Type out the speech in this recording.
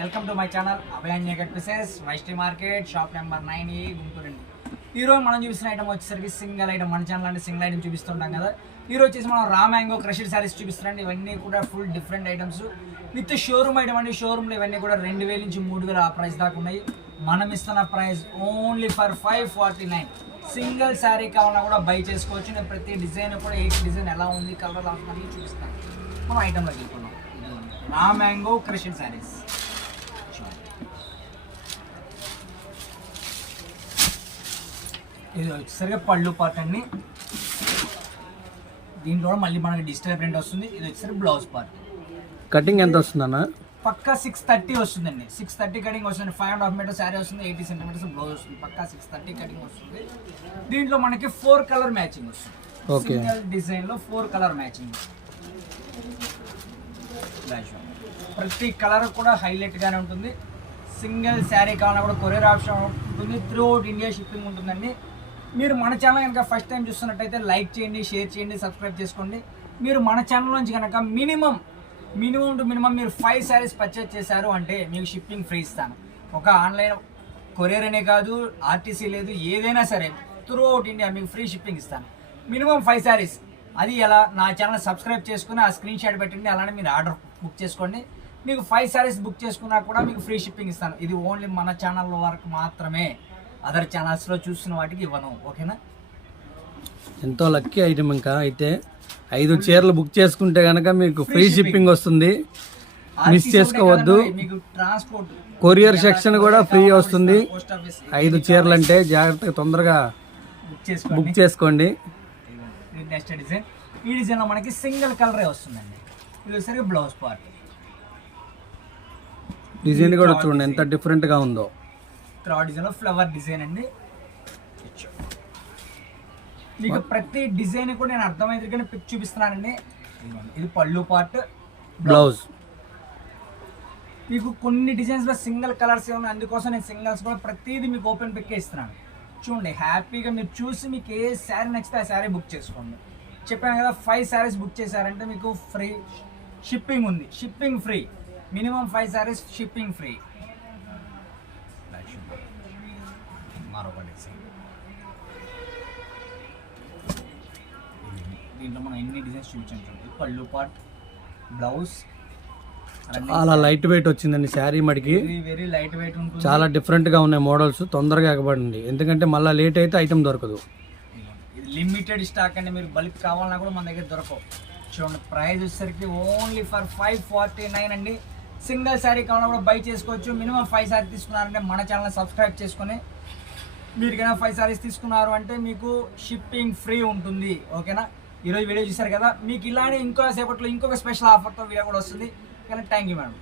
Welcome to my channel అభయాన్య cut pieces వైష్టి market shop number 9A Guntur. ఈరోజు మనం చూపిస్తున్న ఐటమ్ వచ్చేసరికి సింగిల్ ఐటమ్. మన ఛానల్ అంటే సింగిల్ ఐటమ్ చూపిస్తుంటాం కదా. ఈరోజు వచ్చేసి మనం రా మ్యాంగో క్రషెడ్ శారీస్ చూపిస్తున్నాం. ఇవన్నీ కూడా full different items with showroom item అండి. షోరూమ్లో ఇవన్నీ కూడా 2000 నుంచి 3000 ఆ ప్రైస్ దాకా ఉన్నాయి. మనం ఇస్తున్న price only for 549. Single sari కావాలన్నా కూడా బై చేసుకోవచ్చు. నేను ప్రతి డిజైన్ కూడా ఏ డిజైన్ ఎలా ఉంది కలర్ ఎలా ఉంది చూపిస్తాను. మనం ఐటమ్లోకి వెళ్ళిపోతున్నాం. Raw mango crushed saris. ఇది వచ్చేసరికి పళ్ళు పార్ట్ అండి. దీంట్లో మళ్ళీ మనకి డిజిటల్ ప్రింట్ వస్తుంది. ఇది వచ్చేసరికి బ్లౌజ్ పార్ట్. కటింగ్ ఎంత వస్తుందన్న? పక్కా 630 వస్తుందండి. 630 కటింగ్ వస్తుంది. 5.5 మీటర్ శారీ వస్తుంది. 80 సెంటీమీటర్స్ బ్లౌజ్ వస్తుంది. పక్కా 630 కటింగ్ వస్తుంది. దీంట్లో మనకి 4 కలర్ మ్యాచింగ్ వస్తుంది. సింగిల్ డిజైన్ లో 4 కలర్ మ్యాచింగ్. ప్రతి కలర్ కూడా హైలైట్ గానే ఉంటుంది. సింగిల్ శారీ కావాలన్నా కూడా కొరియర్ ఆప్షన్ ఉంటుంది. త్రూ అవుట్ ఇండియా షిప్పింగ్ ఉంటుందండి. మీరు మన ఛానల్ కనుక ఫస్ట్ టైం చూస్తున్నట్టయితే లైక్ చేయండి, షేర్ చేయండి, సబ్స్క్రైబ్ చేసుకోండి. మీరు మన ఛానల్ నుంచి కనుక మినిమం టు మినిమం మీరు 5 శారీస్ పర్చేజ్ చేశారు అంటే మీకు షిప్పింగ్ ఫ్రీ ఇస్తాను. ఒక ఆన్లైన్ కొరియర్ అనే కాదు, ఆర్టీసీ లేదు, ఏదైనా సరే త్రూ అవుట్ ఇండియా మీకు ఫ్రీ షిప్పింగ్ ఇస్తాను. మినిమం 5 శారీస్. అది ఎలా? నా ఛానల్ సబ్స్క్రైబ్ చేసుకుని ఆ స్క్రీన్ షాట్ పెట్టండి. అలానే మీరు ఆర్డర్ బుక్ చేసుకోండి. మీకు 5 శారీస్ బుక్ చేసుకున్నా కూడా మీకు ఫ్రీ షిప్పింగ్ ఇస్తాను. ఇది ఓన్లీ మన ఛానల్ వరకు మాత్రమే. అదర్ ఛానల్స్లో చూస్తున్న వాటికి ఇవ్వను. ఓకేనా? ఎంతో లక్కీ ఐటమ్. ఇంకా అయితే 5 చీరలు బుక్ చేసుకుంటే కనుక మీకు ఫ్రీ షిప్పింగ్ వస్తుంది. మిస్ చేసుకోవద్దు. మీకు ట్రాన్స్పోర్ట్ కొరియర్ సెక్షన్ కూడా ఫ్రీ వస్తుంది. 5 చీరలు అంటే జాగ్రత్తగా తొందరగా బుక్ చేసుకోండి. Next design. ఈ డిజైన్లో మనకి సింగిల్ కలరే వస్తుందండి. ఇది వచ్చేసరికి బ్లౌజ్ పార్ట్. డిజైన్ కూడా చూడండి ఎంత డిఫరెంట్ గా ఉందో. థర్డ్ డిజైన్ లో ఫ్లవర్ డిజైన్ అండి. మీకు ప్రతి డిజైన్ కూడా నేను అర్థమైతే పిక్ చూపిస్తున్నానండి. ఇది పళ్ళు పార్ట్, బ్లౌజ్. మీకు కొన్ని డిజైన్స్ లో సింగిల్ కలర్స్ ఉన్నాయి. అందుకోసం నేను సింగిల్స్ కూడా ప్రతిదీ మీకు ఓపెన్ పిక్ ఇస్తున్నాను. చూడండి, హ్యాపీగా మీరు చూసి మీకు ఏ శారీ నచ్చితే ఆ శారీ బుక్ చేసుకోండి. చెప్పాను కదా, 5 శారీస్ బుక్ చేశారంటే మీకు ఫ్రీ షిప్పింగ్ ఉంది. Shipping free. Minimum 5 saris shipping free. దీంట్లో మనం ఎన్ని డిజైన్స్ చూపించాం. పళ్ళు పార్ట్, బ్లౌజ్. చాలా లైట్ వెయిట్ వచ్చిందండి శారీ మడికి. వెరీ లైట్ వెయిట్ ఉంటుంది. చాలా డిఫరెంట్ గా ఉన్నాయి మోడల్స్. తొందరగా ఎగబడండి, ఎందుకంటే మళ్ళీ లేట్ అయితే ఐటమ్ దొరకదు. ఇది లిమిటెడ్ స్టాక్ అండి. మీరు బల్క్ కావాలన్నా కూడా మన దగ్గర దొరకవు. చూడండి, ప్రైస్ వచ్చేసరికి ఓన్లీ ఫర్ 549 అండి. సింగిల్ శారీ కావాలన్నా కూడా బై చేసుకోవచ్చు. మినిమం 5 శారీ తీసుకున్నారంటే మన ఛానల్ సబ్స్క్రైబ్ చేసుకుని మీరు కన్నా 5 శారీస్ తీసుకున్నారు అంటే మీకు షిప్పింగ్ ఫ్రీ ఉంటుంది. ఓకేనా? ఈరోజు వీడియో చూసారు కదా. మీకు ఇలానే ఇంకో సేపట్లో ఇంకొక స్పెషల్ ఆఫర్తో వీడియో కూడా వస్తుంది. కానీ థ్యాంక్ యూ మేడం.